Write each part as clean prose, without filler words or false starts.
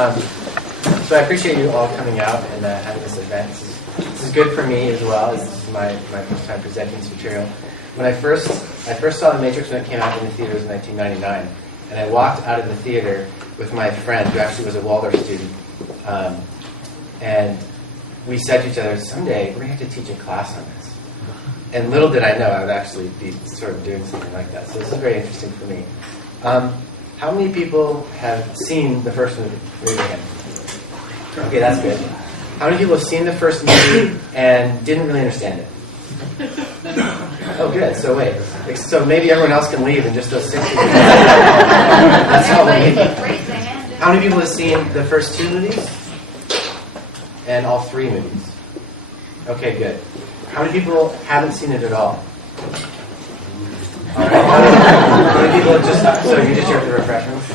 So I appreciate you all coming out and having this event. This is good for me as well. This is my first time presenting this material. When I first saw The Matrix when it came out in the theaters in 1999, and I walked out of the theater with my friend who actually was a Waldorf student, and we said to each other, someday we're going to have to teach a class on this. And little did I know I would actually be sort of doing something like that. So this is very interesting for me. How many people have seen the first movie? Raise your hand. Okay, that's good. How many people have seen the first movie and didn't really understand it? Oh, good. So wait. So maybe everyone else can leave in just those 60 minutes. That's all we need. How many people have seen the first 2 movies? And all 3 movies? Okay, good. How many people haven't seen it at all? All right. How many people just... So you just here for the refreshments?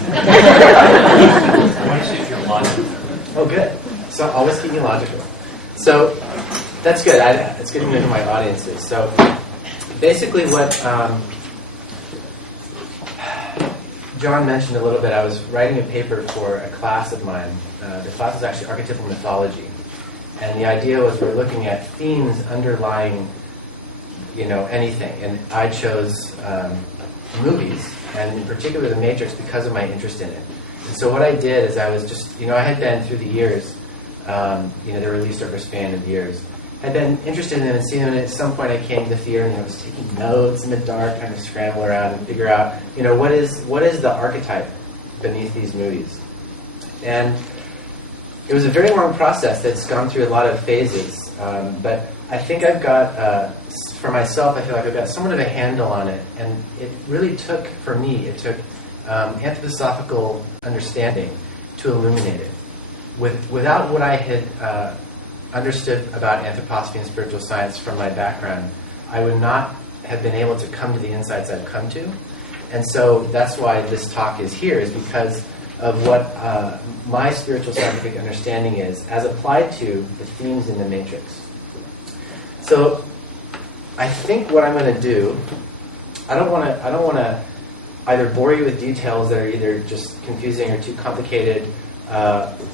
Oh, good. So always keep me logical. So that's good. It's good to know who my audience is. So basically what John mentioned a little bit, I was writing a paper for a class of mine. The class is actually archetypal mythology. And the idea was we're looking at themes underlying, anything. And I chose movies, and in particular The Matrix, because of my interest in it. And so what I did is I was just, I had been through the years, the release over a span of years, I'd been interested in them and seen them, and at some point I came to the theater and I was taking notes in the dark, trying to scramble around and figure out, what is the archetype beneath these movies. And it was a very long process that's gone through a lot of phases, but I think I've got, for myself, I feel like I've got somewhat of a handle on it, and it really took, for me, anthroposophical understanding to illuminate it. Without what I had understood about anthroposophy and spiritual science from my background, I would not have been able to come to the insights I've come to. And so that's why this talk is here, is because of what my spiritual scientific understanding is as applied to the themes in the Matrix. So I think what I'm going to do, I don't want to either bore you with details that are either just confusing or too complicated,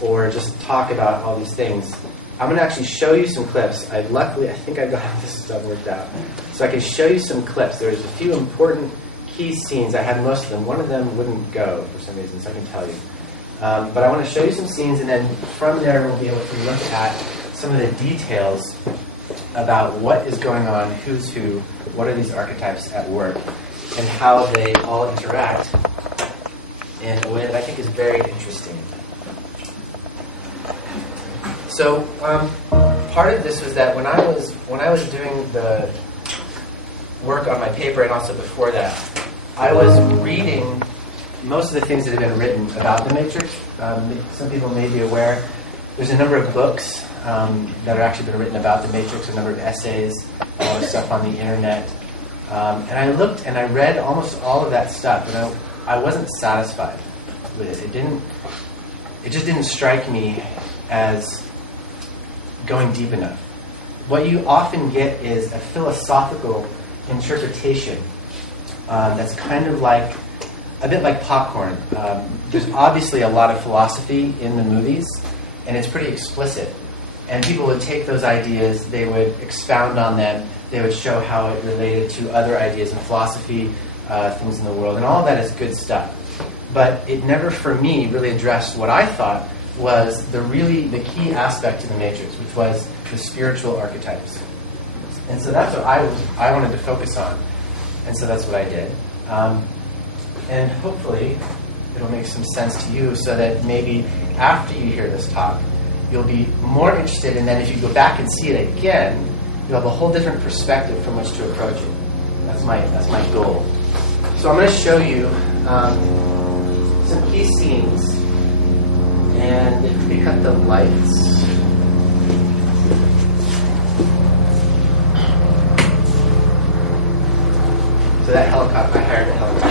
or just talk about all these things. I'm going to actually show you some clips. I think I've got all this stuff worked out. So I can show you some clips. There's a few important key scenes. I had most of them. One of them wouldn't go for some reason, so I can tell you. But I want to show you some scenes, and then from there we'll be able to look at some of the details about what is going on, who's who, what are these archetypes at work, and how they all interact in a way that I think is very interesting. So part of this was that when I was doing the work on my paper, and also before that, I was reading most of the things that have been written about the Matrix. Some people may be aware there's a number of books that have actually been written about the Matrix, a number of essays, a lot of stuff on the internet. And I looked and I read almost all of that stuff, and I wasn't satisfied with it. It just didn't strike me as going deep enough. What you often get is a philosophical interpretation that's kind of like, a bit like popcorn. There's obviously a lot of philosophy in the movies, and it's pretty explicit. And people would take those ideas, they would expound on them, they would show how it related to other ideas in philosophy, things in the world, and all of that is good stuff. But it never, for me, really addressed what I thought was the key aspect to the Matrix, which was the spiritual archetypes. And so that's what I wanted to focus on. And so that's what I did. And hopefully it'll make some sense to you, so that maybe after you hear this talk, you'll be more interested, and then if you go back and see it again, you'll have a whole different perspective from which to approach it. That's my goal. So I'm going to show you some key scenes, and if we cut the lights. So that helicopter, I hired a helicopter.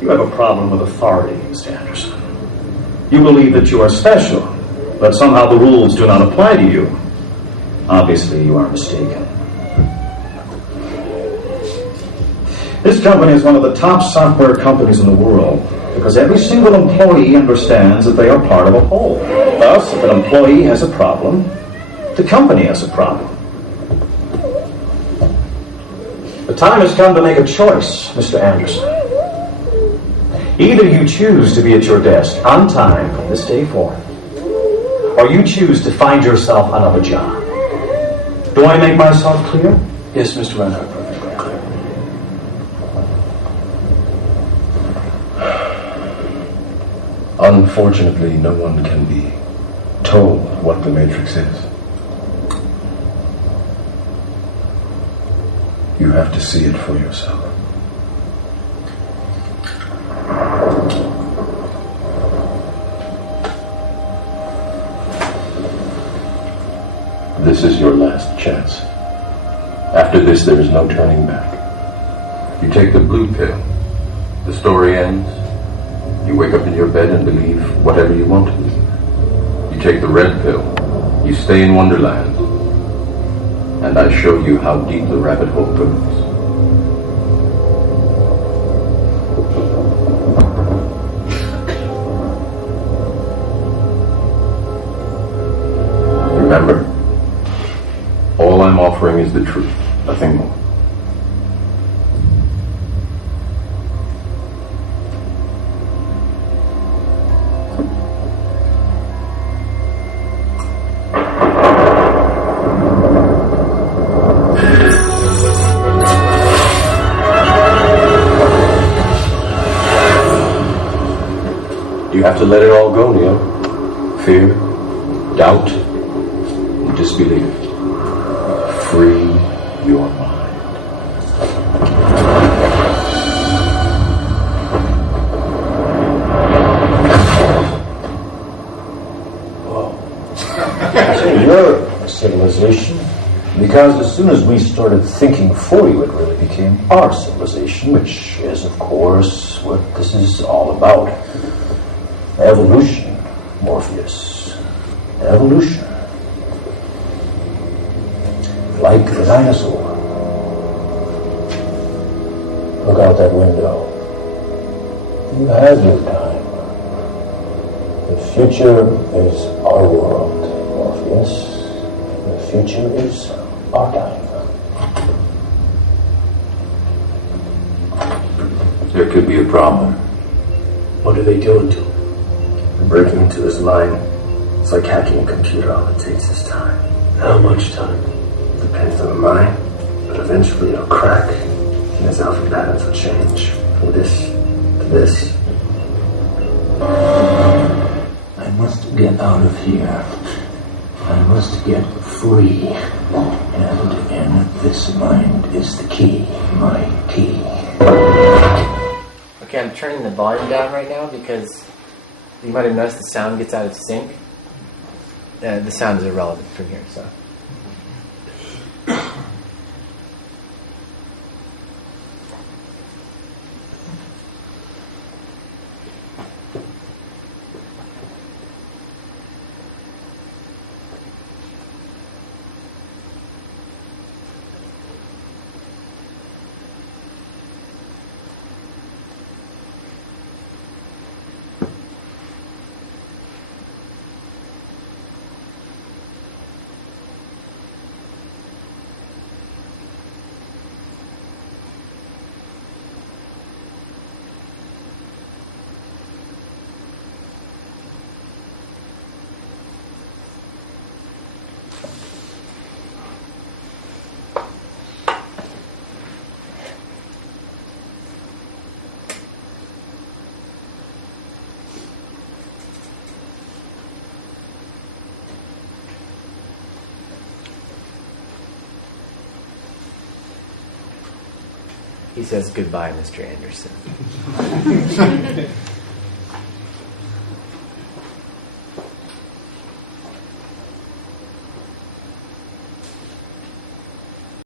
You have a problem with authority, Mr. Anderson. You believe that you are special, but somehow the rules do not apply to you. Obviously, you are mistaken. This company is one of the top software companies in the world because every single employee understands that they are part of a whole. Thus, if an employee has a problem, the company has a problem. The time has come to make a choice, Mr. Anderson. Either you choose to be at your desk on time from this day forth, or you choose to find yourself another job. Do I make myself clear? Yes, Mr. Reinhardt, perfectly clear. Unfortunately, no one can be told what the Matrix is. You have to see it for yourself. This is your last chance. After this, there is no turning back. You take the blue pill. The story ends. You wake up in your bed and believe whatever you want to believe. You take the red pill. You stay in Wonderland. And I show you how deep the rabbit hole goes. Remember, all I'm offering is the truth, nothing more. You have to let it all go, Neo. Fear, doubt, and disbelief. Free your mind. So you're a civilization, because as soon as we started thinking for you, it really became our civilization, which is, of course, what this is all about. Evolution, Morpheus. Evolution. Like the dinosaur. Look out that window. You have your time. The future is our world, Morpheus. The future is our time. There could be a problem. What are they doing to him? Breaking into his mind, it's like hacking a computer. All it takes is time. How much time? Depends on the mind, but eventually it'll crack, and his alpha patterns will change from this to this. I must get out of here. I must get free. And this mind is the key, my key. Okay, I'm turning the volume down right now because you might have noticed the sound gets out of sync. The sound is irrelevant from here, so. He says goodbye, Mr. Anderson.